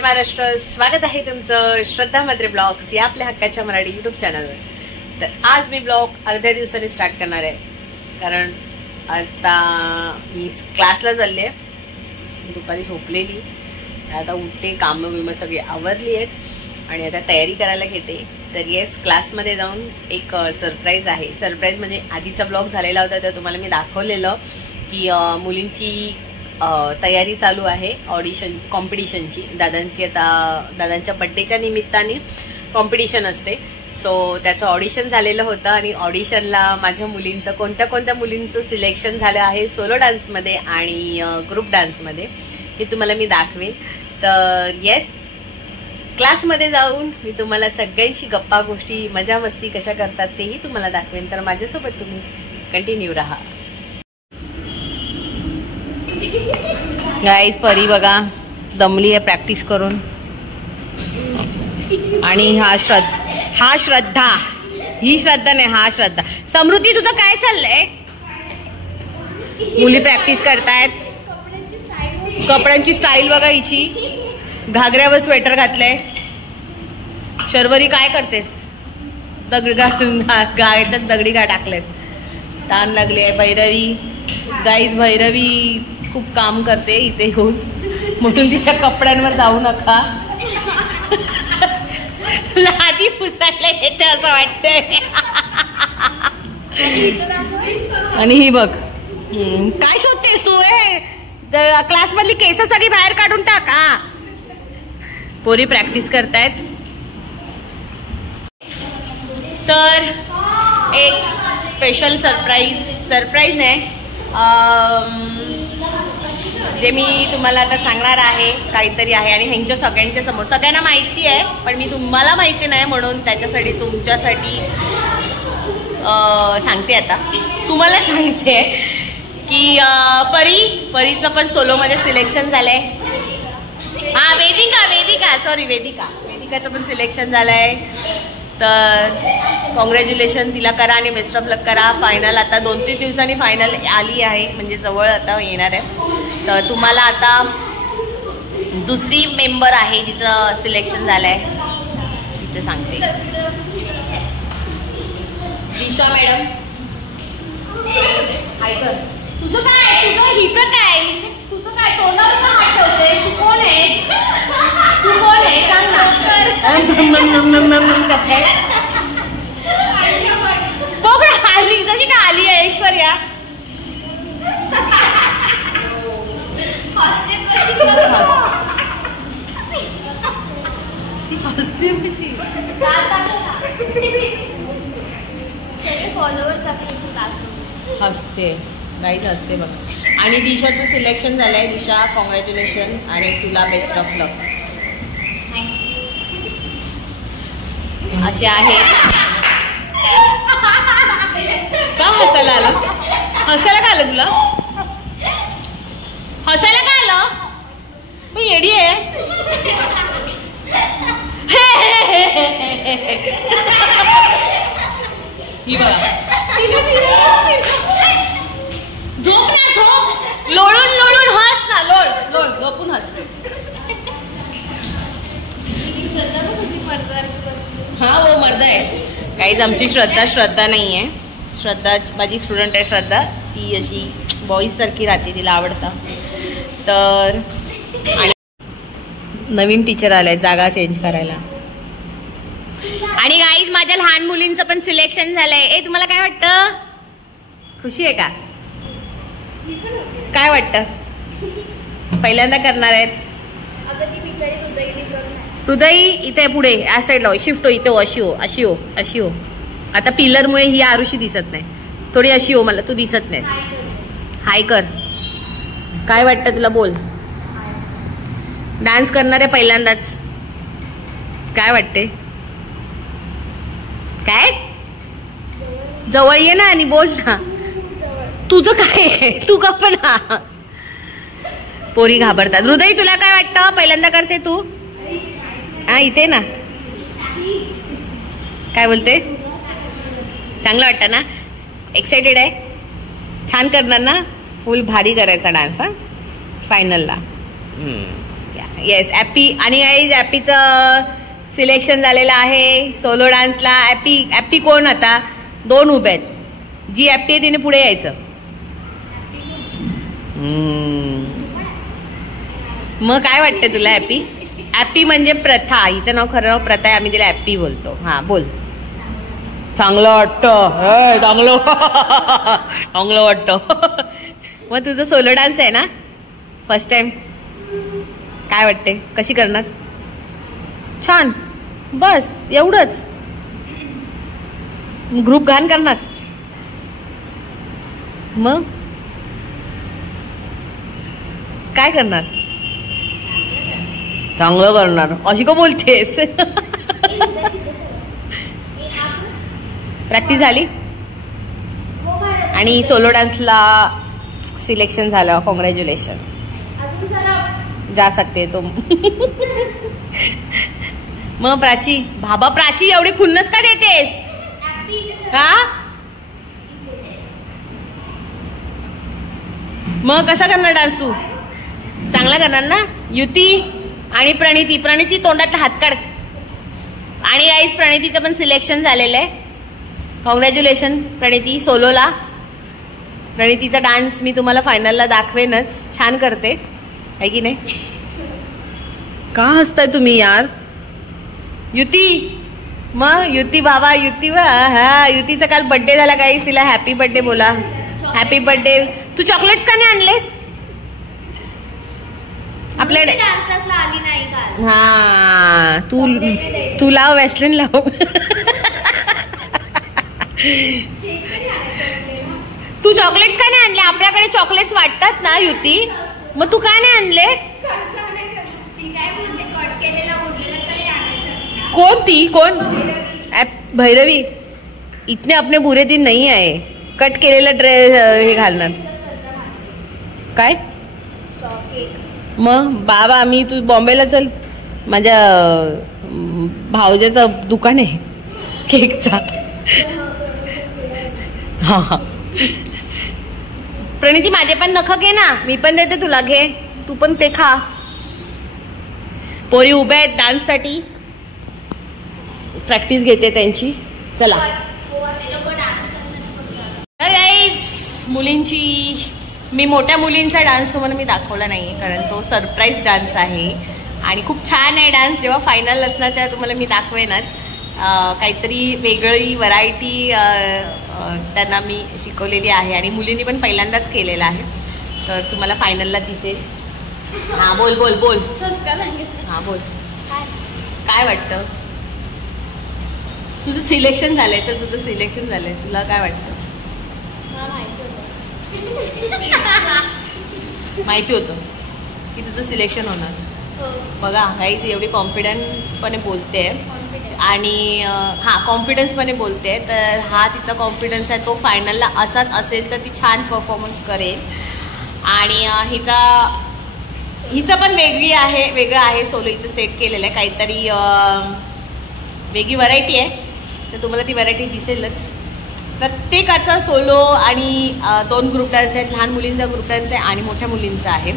जय महाराष्ट्र. स्वागत आहे तुमचं श्रद्धा म्हात्रे ब्लॉग्स या आपल्या हक्काच्या मराठी यूट्यूब चॅनलवर. तर आज मी ब्लॉग अर्ध्या दिवसांनी स्टार्ट करणार आहे, कारण आता मी क्लासला चालले. दुपारी झोपलेली, आता उठले, कामं बिमं सगळी आवरली आहेत आणि आता तयारी करायला घेते. तर येस, क्लासमध्ये जाऊन एक सरप्राईज आहे. सरप्राईज म्हणजे आधीचा ब्लॉग झालेला होता, तर तुम्हाला मी दाखवलेलं की मुलींची तयारी चालू आहे ऑडिशन कॉम्पिटिशनची. दादांची आता दादांच्या बड्डेच्या निमित्ताने कॉम्पिटिशन असते. सो त्याचं ऑडिशन झालेलं होतं आणि ऑडिशनला माझ्या मुलींचं कोणत्या मुलींचं सिलेक्शन झालं आहे सोलो डान्समध्ये आणि ग्रुप डान्समध्ये, हे तुम्हाला मी दाखवेन. तर येस, क्लासमध्ये जाऊन मी तुम्हाला सगळ्यांशी गप्पा गोष्टी मजा मस्ती कशा करतात तेही तुम्हाला दाखवेन. तर माझ्यासोबत तुम्ही कंटिन्यू राहा. गाईज, परी बघा दमली आहे प्रॅक्टिस करून. आणि हा श्रद्धा, ही श्रद्धा नाही, हा श्रद्धा. समृद्धी, तुझं काय चाललंय? मुली प्रॅक्टिस करतायत. कपड्यांची स्टाईल बघा हिची. घागऱ्यावर स्वेटर घातलंय. शर्वरी काय करतेस? गायच्यात दगडी का टाकलेत, ताण लागली आहे. भैरवी, गाईज भैरवी खूप काम करते इथे येऊन, म्हणून तिच्या कपड्यांवर जाऊ नका. लादी पुसायला येते असं वाटतंय. आणि ही बघ, काय शोधतेस तू? क्लास मधली केस सगळी बाहेर काढून टाका. पोरी प्रॅक्टिस करतायत. तर एक स्पेशल सरप्राईज नाही, जे मी तुम्हाला आता सांगणार आहे काहीतरी आहे. आणि ह्यांच्या सगळ्यांच्या समोर सगळ्यांना माहिती आहे, पण मी तुम्हाला माहिती नाही म्हणून त्याच्यासाठी तुमच्यासाठी सांगते. आता तुम्हाला सांगते की परीचं पण सोलोमध्ये सिलेक्शन झालंय. हा, वेदिकाचं पण सिलेक्शन झालंय. तर कॉंग्रॅच्युलेशन तिला करा आणि बेस्ट ऑफ लक करा. फायनल आता 2-3 दिवसांनी फायनल आली आहे, म्हणजे जवळ आता येणार आहे. तर तुम्हाला आता दुसरी मेंबर आहे जिचं सिलेक्शन झालंय, तिचं सांगते. दिशा मॅडम, हाय कर. तुझं काय? हिचं काय? तुझं काय? तोंडावर का हात ठेवते? तू कोण आहे? सांग ना. जशी का आली आहे ऐश्वर्या. हसते गाईज, हसते बघ. आणि दिशाचं सिलेक्शन झालंय. दिशा, कॉंग्रॅच्युलेशन आणि तुला बेस्ट ऑफ लक. असे आहेत. का हसायला आलं? हसायला का आलं तुला? हसायला का आलं? तू येडी आहेस. ही बघा, झोप ना, झोप. लोळून हस ना, लोळ झोपून हस. हा, वो मर्द आहे. काहीच आमची श्रद्धा नाही आहे. श्रद्धा माझी स्टुडंट आहे. श्रद्धा ती अशी बॉईज सारखी राहते, तिला आवडतं. तर आणि नवीन टीचर आलाय जागा चेंज करायला. आणि गाईज, माझ्या लहान मुलींचं पण सिलेक्शन झालंय. तुम्हाला काय वाटतं? खुशी आहे का? काय वाटतं? पहिल्यांदा करणार आहेत. हृदय इथे पुढे या साईडला शिफ्ट हो. इथे अशी हो. आता पिलरमुळे ही आरुषी दिसत नाही. थोडी अशी हो, मला तू दिसत नाहीस. हाय कर. काय वाटतं तुला? बोल. डान्स करणार आहे पहिल्यांदाच. काय वाटते? काय? जवळ ये ना आणि बोल ना. तुझं काय आहे? तू गप्प ना. पोरी घाबरतात. हृदय, तुला काय वाटतं? पहिल्यांदा करते तू? हा, इथे ना. काय बोलते? चांगलं वाटतं ना? एक्साइटेड आहे? छान करणार ना? फुल भारी करायचा डान्स. हा, फायनलला. Yes Appy. आणि ॲपीचं सिलेक्शन झालेलं आहे सोलो डान्सला. ॲपी कोण आता 2 उभे आहेत. जी ॲपी आहे तिने पुढे यायचं. मग काय वाटतं तुला ॲपी? ॲपी म्हणजे प्रथा. हिचं नाव खरं नाव प्रथा आहे, आम्ही तिला ॲपी बोलतो. हा बोल. चांगलं वाटतं. चांगलं चांगलं वाटतं. मग तुझं सोलो डान्स आहे ना फर्स्ट टाइम? काय वाटते कशी करणार? छान. बस एवढंच? ग्रुप घाण करणार? मग काय करणार? चांगलं करणार अशी का बोलतेस? प्रॅक्टिस झाली आणि सोलो डान्सला सिलेक्शन झालं. कॉंग्रॅच्युलेशन. जा सकते तुम. मग प्राची बाबा प्राची एवढी खुन्नस का देतेस? हा मग कसा करणार डान्स तू? चांगला करणार ना? युती आणि प्रणिती तोंडातला हात काढ. आणि गाईज प्रणितीचं पण सिलेक्शन झालेलं आहे. कॉंग्रॅच्युलेशन प्रणिती सोलोला. प्रणितीचा डान्स मी तुम्हाला फायनलला दाखवेनच. छान करते आहे की नाही? का हसताय तुम्ही यार? युती मग युती बाबा युती. हा युतीचा काल बर्थडे झाला गाईज. तिला हॅपी बर्थडे बोला. Happy birthday. तू चॉकलेट्स का नाही आणलेस आपल्याकडे? डान्स क्लासला आली नाही काल. हा तू लाव वॅसलिन लाव. तू चॉकलेट्स का नाही आणले? आपल्याकडे चॉकलेट्स वाटतात ना युती. मग तू का नाही आणले? कौन थी? कौन? भैरवी. इतने अपने बुरे दिन नहीं आए. कट केलेला ड्रेस हे घालणार काय? मग बाबा मी तू बॉम्बेला चल. माझ्या भावजाचं दुकान आहे केकचा. हा प्रणिती माझे पण नख घे ना. मी पण देते तुला. घे तू पण ते खा. पोरी उभ्या आहेत डान्ससाठी. प्रॅक्टिस घेते त्यांची. चला मुलींची. मी मोठ्या मुलींचा डान्स तुम्हाला मी दाखवला नाही कारण तो सरप्राईज डान्स आहे आणि खूप छान आहे डान्स. जेव्हा फायनल असणार तेव्हा तुम्हाला मी दाखवेनच. काहीतरी वेगळी व्हरायटी त्यांना मी शिकवलेली आहे आणि मुलींनी पण पहिल्यांदाच केलेला आहे. तर तुम्हाला फायनलला दिसेल. हा बोल बोल बोल. हा बोल. काय वाटतं? तुझं सिलेक्शन झालंय. तर तुझं सिलेक्शन झालंय. तुला काय वाटतं? माहिती होतं की तुझं सिलेक्शन होणार. बघा काही एवढी कॉन्फिडंटपणे बोलते आणि हा कॉन्फिडन्सपणे बोलते. तर हा तिचा कॉन्फिडन्स आहे. तो फायनलला असाच असेल तर ती छान परफॉर्मन्स करेल. आणि हिचं पण वेगळं आहे. सोलो हिचं सेट केलेलं आहे. काहीतरी वेगळी व्हरायटी आहे. तर तुम्हाला ती व्हरायटी दिसेलच. प्रत्येकाचा सोलो आणि 2 ग्रुप डान्स आहेत. लहान मुलींचा ग्रुप डान्स आहे आणि मोठ्या मुलींचा आहे.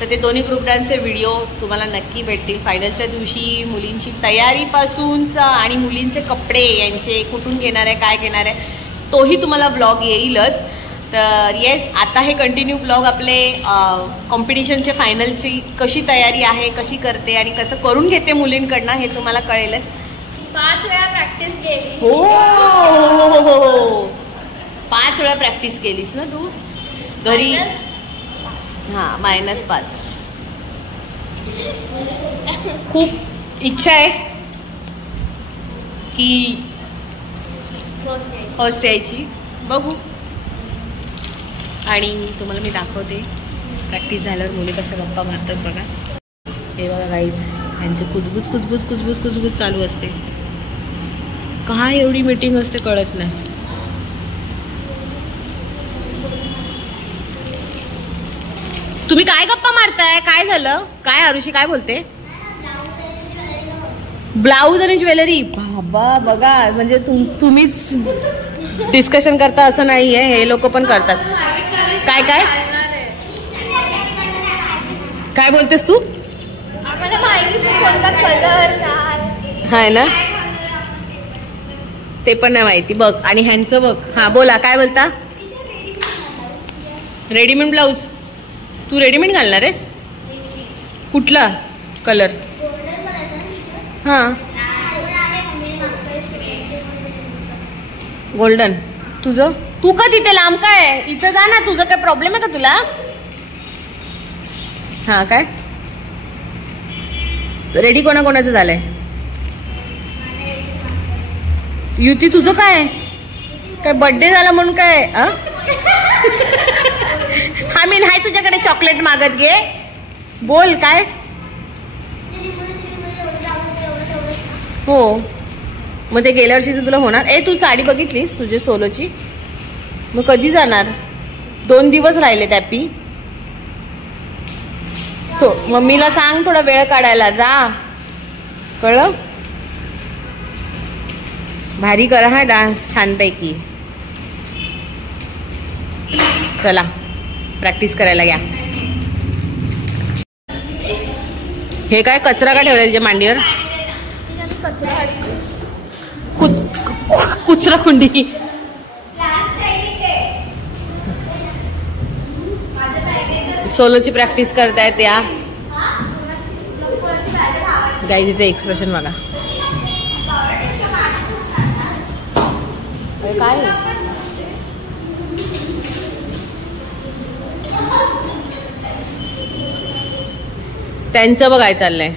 तर ते दोन्ही ग्रुप डान्सचे व्हिडिओ तुम्हाला नक्की भेटतील. फायनलच्या दिवशी मुलींची तयारीपासूनचा आणि मुलींचे कपडे यांचे कुठून घेणार आहे काय घेणार आहे तोही तुम्हाला ब्लॉग येईलच. तर येस आता हे कंटिन्यू ब्लॉग आपले कॉम्पिटिशनचे फायनलची कशी तयारी आहे कशी करते आणि कसं करून घेते मुलींकडनं हे तुम्हाला कळेलच. 5 वेळा प्रॅक्टिस केली. हो 5 वेळा प्रॅक्टिस केलीस ना तू घरी? हां -5. खूप इच्छा आहे की फर्स्ट यायची. बघू. आणि तुम्हाला मी दाखवते प्रॅक्टिस झाल्यावर मुली कशा गप्पा मारतात बघा. हे बघा गाईज यांची कुजबुज चालू असते. काय एवढी मीटिंग असते कळत नाही. तुम्ही काय गप्पा मारताय? काय झालं? काय आरुषी काय बोलते? ब्लाऊज आणि ज्वेलरी. बाबा बघा म्हणजे तुम्हीच डिस्कशन करता असं नाहीये. हे लोक पण करतात. काय काय काय बोलतेस तू? मला माहितीच नाही कोणता कलर काय हाय ना, ते पण नाही माहिती बघ. आणि ह्यांचं बघ. हा बोला, काय बोलता? Readymade blouse. तू रेडीमेड घालणार आहेस? कुठला कलर? हा गोल्डन. तुझं? तू का तिथे लांब काय? इथं जा ना. तुझं काय प्रॉब्लेम आहे का तुला? हा काय रेडी कोणाकोणाचं झालंय? युती तुझं काय बर्थडे झाला म्हणून काय? हा मी नाही तुझ्याकडे चॉकलेट मागत. घे बोल काय. हो मग ते गेल्या वर्षीच तुला होणार. तू साडी बघितलीस तुझी सोलोची? मग कधी जाणार? 2 दिवस राहिले त्यापी. तो मम्मीला सांग थोडा वेळ काढायला. जा कळलं. भारी करा हा डान्स छानपैकी. चला प्रॅक्टिस करायला घ्या. हे काय कचरा का ठेवला तुझ्या मांडीवर? कुचरा कुंडी. सोलोची प्रॅक्टिस करतायत या गाईचे एक्सप्रेशन बघा. काय त्यांचं बघाय चाललंय.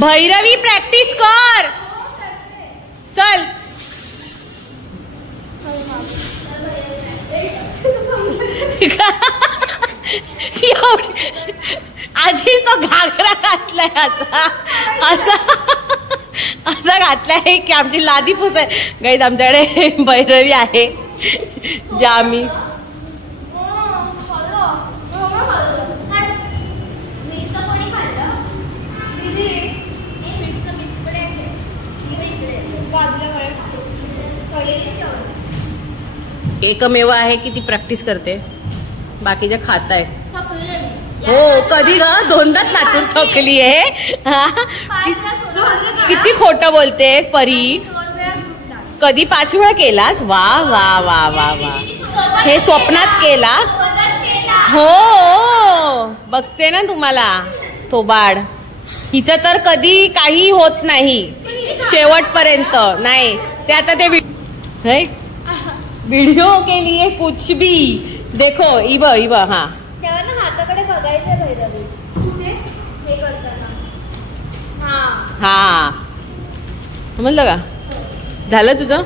भैरवी प्रॅक्टिस कर. चल आधीच तो घागरा घातलाय असा घातलाय की आमची लादी पुसाय. गाईज आमच्याकडे भैरवी आहे ज्या आम्ही एकमेव आहे की ती प्रॅक्टिस करते. बाकीच्या खात आहे. हो कधी ग 2दाच नाचून थकली आहे. किती खोटं बोलतेस परी. कधी 5 वेळा केलास? वा वा वा वा वा. हे स्वप्नात केला? हो बघते ना तुम्हाला थोबाड. हिचं तर कधी काही होत नाही शेवटपर्यंत नाही. ते आता ते वीडियो के लिए कुछ भी देखो. इब इब. हा हाताकडे बघायचं भैरवी हे करताना. हा समजलं का? झालं तुझं?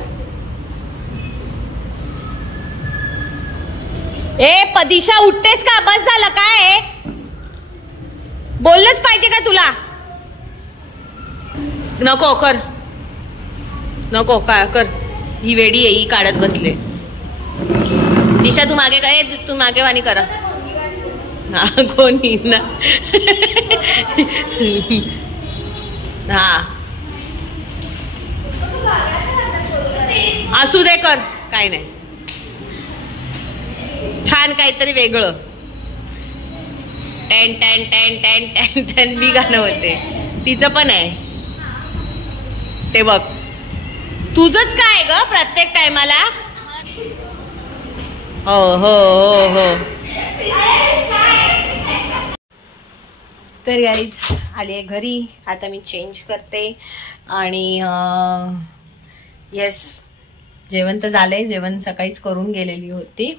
पदिशा उठतेस का? बस झालं काय? बोललंच पाहिजे का तुला? नको कर. नको काय कर. ही वेडी आहे. ही काढत बसले. दिशा तू मागे काय? तू मागे वाणी करा. हा कोणी ना. हा असू दे कर. काय नाही. छान काहीतरी वेगळं. टॅन टॅन टॅन टॅन टॅन टॅन मी गाणं होते. तिचं पण आहे ते बघ. तुझंच काय ग प्रत्येक टायमाला? हो हो हो हो. तर गाईज आली आहे घरी. आता मी चेंज करते आणि येस जेवण तर झालंय. जेवण सकाळीच करून गेलेली होती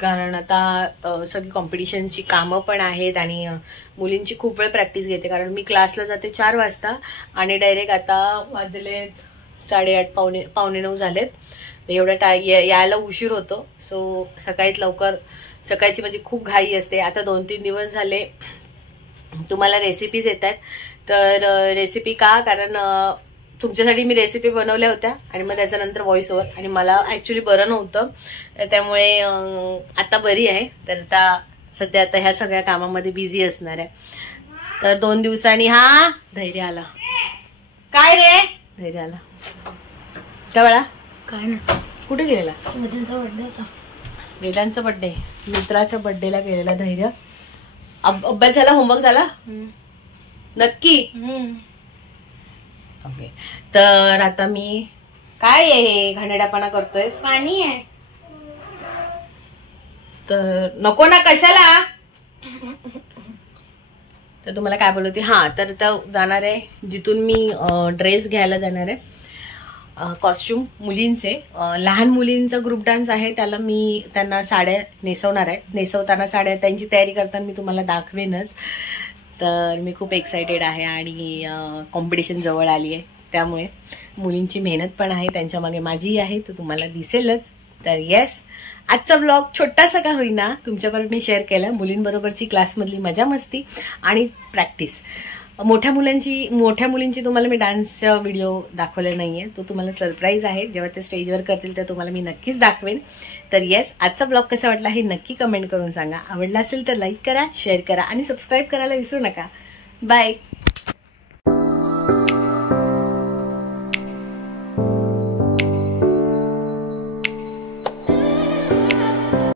कारण आता सगळी कॉम्पिटिशनची कामं पण आहेत आणि मुलींची खूप वेळ प्रॅक्टिस घेते कारण मी क्लासला जाते 4 वाजता आणि डायरेक्ट आता वाजलेत 8:30 पावणे 9 झालेत. एवढा यायला उशीर होतो. सो सकाळची माझी खूप घाई असते. आता 2-3 दिवस झाले तुम्हाला रेसिपीज येत आहेत. तर रेसिपी का? कारण तुमच्यासाठी मी रेसिपी बनवल्या होत्या आणि मग त्याच्यानंतर व्हॉइस ओव्हर. आणि मला ऍक्च्युली बरं नव्हतं त्यामुळे आता बरी आहे. तर आता सध्या आता ह्या सगळ्या कामामध्ये बिझी असणार आहे. तर 2 दिवसांनी हा धैर्य आला. काय रे धैर्य आला का बाळा? काय ना कुठे गेलेला? त्यांचा बर्थडे होता. वेदांचा बर्थडे, मित्राच्या बर्थडेला गेलेला धैर्य. अभ्यास झाला, होमवर्क झाला नक्की? ओके. तर आता मी काय आहे घाणेरडापणा करतोय? पाणी आहे. तर नको ना, कशाला? तर तुम्हाला काय बोलवते, हा तर जाणार आहे जिथून मी ड्रेस घ्यायला जाणार आहे, कॉस्ट्युम मुलींचे. लहान मुलींचा ग्रुप डान्स आहे, त्याला मी त्यांना साड्या नेसवणार आहे. नेसवताना साड्या त्यांची तयारी करताना मी तुम्हाला दाखवेनच. तर मी खूप एक्सायटेड आहे आणि कॉम्पिटिशन जवळ आली आहे, त्यामुळे मुलींची मेहनत पण आहे, त्यांच्या मागे माझी आहे, तर तुम्हाला दिसेलच. तर येस, आजचा ब्लॉग छोटासा का होईना तुमच्याबरोबर मी शेअर केला. मुलींबरोबरची क्लासमधली मजा मस्ती आणि प्रॅक्टिस. मोठ्या मुलींची तुम्हाला मी डान्सचा व्हिडिओ दाखवला नाहीये, तो तुम्हाला सरप्राईज आहे. जेव्हा ते स्टेजवर करतील तर तुम्हाला मी नक्कीच दाखवेन. तर येस, आजचा ब्लॉग कसा वाटला हे नक्की कमेंट करून सांगा. आवडला असेल तर लाईक करा, शेअर करा आणि सबस्क्राईब करायला विसरू नका. बाय.